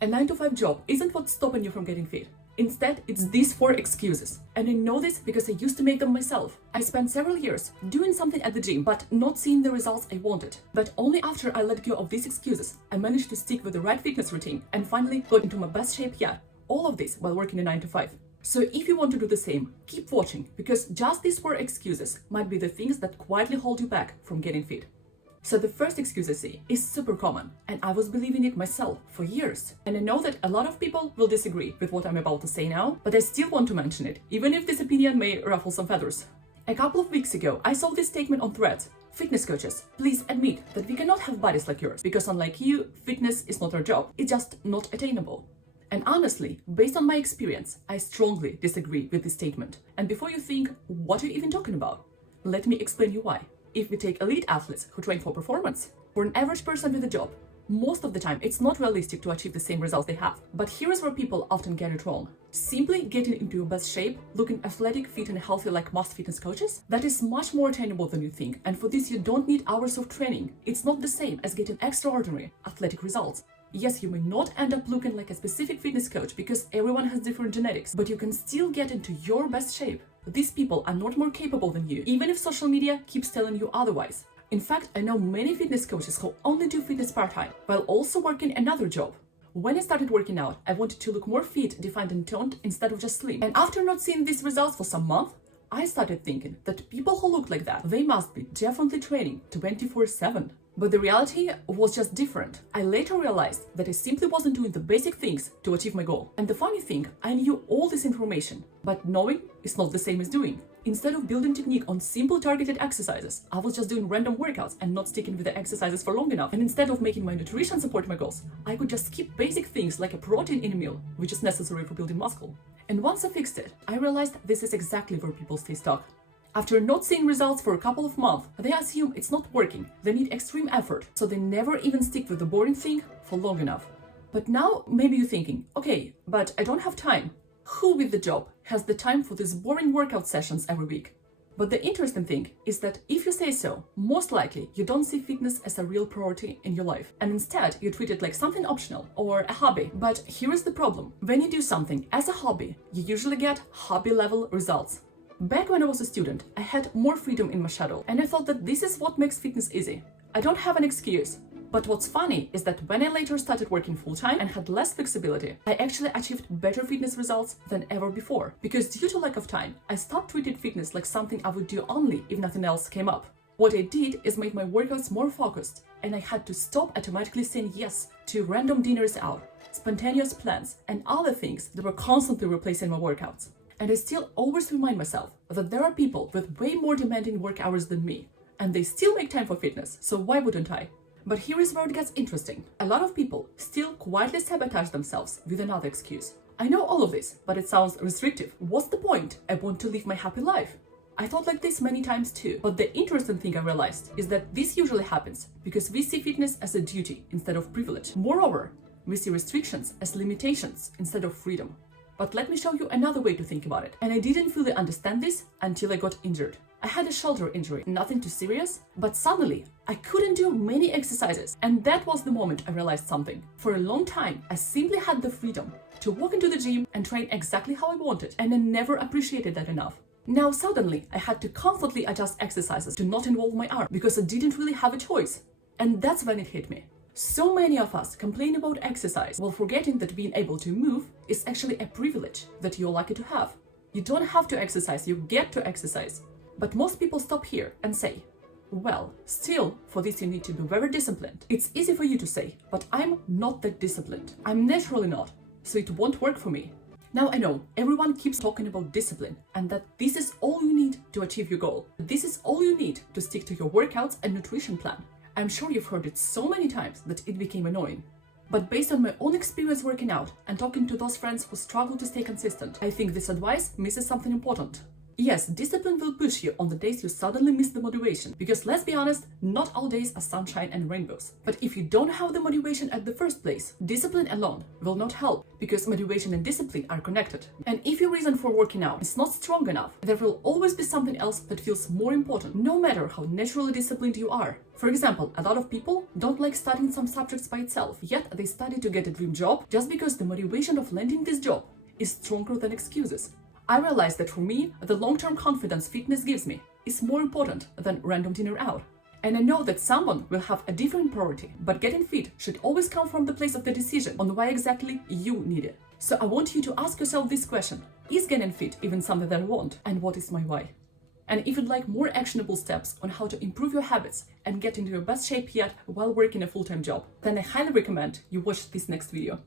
A 9 to 5 job isn't what's stopping you from getting fit. Instead, it's these 4 excuses. And I know this because I used to make them myself. I spent several years doing something at the gym, but not seeing the results I wanted. But only after I let go of these excuses, I managed to stick with the right fitness routine and finally got into my best shape yet. All of this while working a 9 to 5. So if you want to do the same, keep watching, because just these 4 excuses might be the things that quietly hold you back from getting fit. So the first excuse I see is super common, and I was believing it myself for years. And I know that a lot of people will disagree with what I'm about to say now, but I still want to mention it, even if this opinion may ruffle some feathers. A couple of weeks ago, I saw this statement on Threads. Fitness coaches, please admit that we cannot have bodies like yours, because unlike you, fitness is not our job, it's just not attainable. And honestly, based on my experience, I strongly disagree with this statement. And before you think, what are you even talking about? Let me explain you why. If we take elite athletes who train for performance, for an average person with a job, most of the time it's not realistic to achieve the same results they have. But here's where people often get it wrong. Simply getting into your best shape, looking athletic, fit and healthy like most fitness coaches, that is much more attainable than you think. And for this you don't need hours of training. It's not the same as getting extraordinary athletic results. Yes, you may not end up looking like a specific fitness coach because everyone has different genetics, but you can still get into your best shape. These people are not more capable than you, even if social media keeps telling you otherwise. In fact, I know many fitness coaches who only do fitness part-time, while also working another job. When I started working out, I wanted to look more fit, defined and toned instead of just slim. And after not seeing these results for some months, I started thinking that people who look like that, they must be definitely training 24/7. But the reality was just different. I later realized that I simply wasn't doing the basic things to achieve my goal. And the funny thing, I knew all this information, but knowing is not the same as doing. Instead of building technique on simple targeted exercises, I was just doing random workouts and not sticking with the exercises for long enough. And instead of making my nutrition support my goals, I could just skip basic things like a protein in a meal, which is necessary for building muscle. And once I fixed it, I realized this is exactly where people stay stuck. After not seeing results for a couple of months, they assume it's not working, they need extreme effort, so they never even stick with the boring thing for long enough. But now maybe you're thinking, okay, but I don't have time. Who with the job has the time for these boring workout sessions every week? But the interesting thing is that if you say so, most likely you don't see fitness as a real priority in your life, and instead you treat it like something optional or a hobby. But here is the problem. When you do something as a hobby, you usually get hobby-level results. Back when I was a student, I had more freedom in my schedule, and I thought that this is what makes fitness easy. I don't have an excuse. But what's funny is that when I later started working full-time and had less flexibility, I actually achieved better fitness results than ever before. Because due to lack of time, I stopped treating fitness like something I would do only if nothing else came up. What I did is make my workouts more focused, and I had to stop automatically saying yes to random dinners out, spontaneous plans, and other things that were constantly replacing my workouts. And I still always remind myself that there are people with way more demanding work hours than me, and they still make time for fitness, so why wouldn't I? But here is where it gets interesting. A lot of people still quietly sabotage themselves with another excuse. I know all of this, but it sounds restrictive. What's the point? I want to live my happy life. I thought like this many times too, but the interesting thing I realized is that this usually happens because we see fitness as a duty instead of privilege. Moreover, we see restrictions as limitations instead of freedom. But let me show you another way to think about it. And I didn't fully understand this until I got injured. I had a shoulder injury, nothing too serious, but suddenly I couldn't do many exercises. And that was the moment I realized something. For a long time, I simply had the freedom to walk into the gym and train exactly how I wanted, and I never appreciated that enough. Now suddenly, I had to constantly adjust exercises to not involve my arm because I didn't really have a choice. And that's when it hit me. So many of us complain about exercise while forgetting that being able to move is actually a privilege that you're lucky to have. You don't have to exercise, you get to exercise. But most people stop here and say, well, still, for this you need to be very disciplined. It's easy for you to say, but I'm not that disciplined. I'm naturally not, so it won't work for me. Now I know everyone keeps talking about discipline and that this is all you need to achieve your goal. This is all you need to stick to your workouts and nutrition plan. I'm sure you've heard it so many times that it became annoying. But based on my own experience working out and talking to those friends who struggle to stay consistent, I think this advice misses something important. Yes, discipline will push you on the days you suddenly miss the motivation, because let's be honest, not all days are sunshine and rainbows. But if you don't have the motivation at the first place, discipline alone will not help, because motivation and discipline are connected. And if your reason for working out is not strong enough, there will always be something else that feels more important, no matter how naturally disciplined you are. For example, a lot of people don't like studying some subjects by itself, yet they study to get a dream job just because the motivation of landing this job is stronger than excuses. I realized that for me, the long-term confidence fitness gives me is more important than random dinner out. And I know that someone will have a different priority, but getting fit should always come from the place of the decision on why exactly you need it. So I want you to ask yourself this question: is getting fit even something that I want, and what is my why? And if you'd like more actionable steps on how to improve your habits and get into your best shape yet while working a full-time job, then I highly recommend you watch this next video.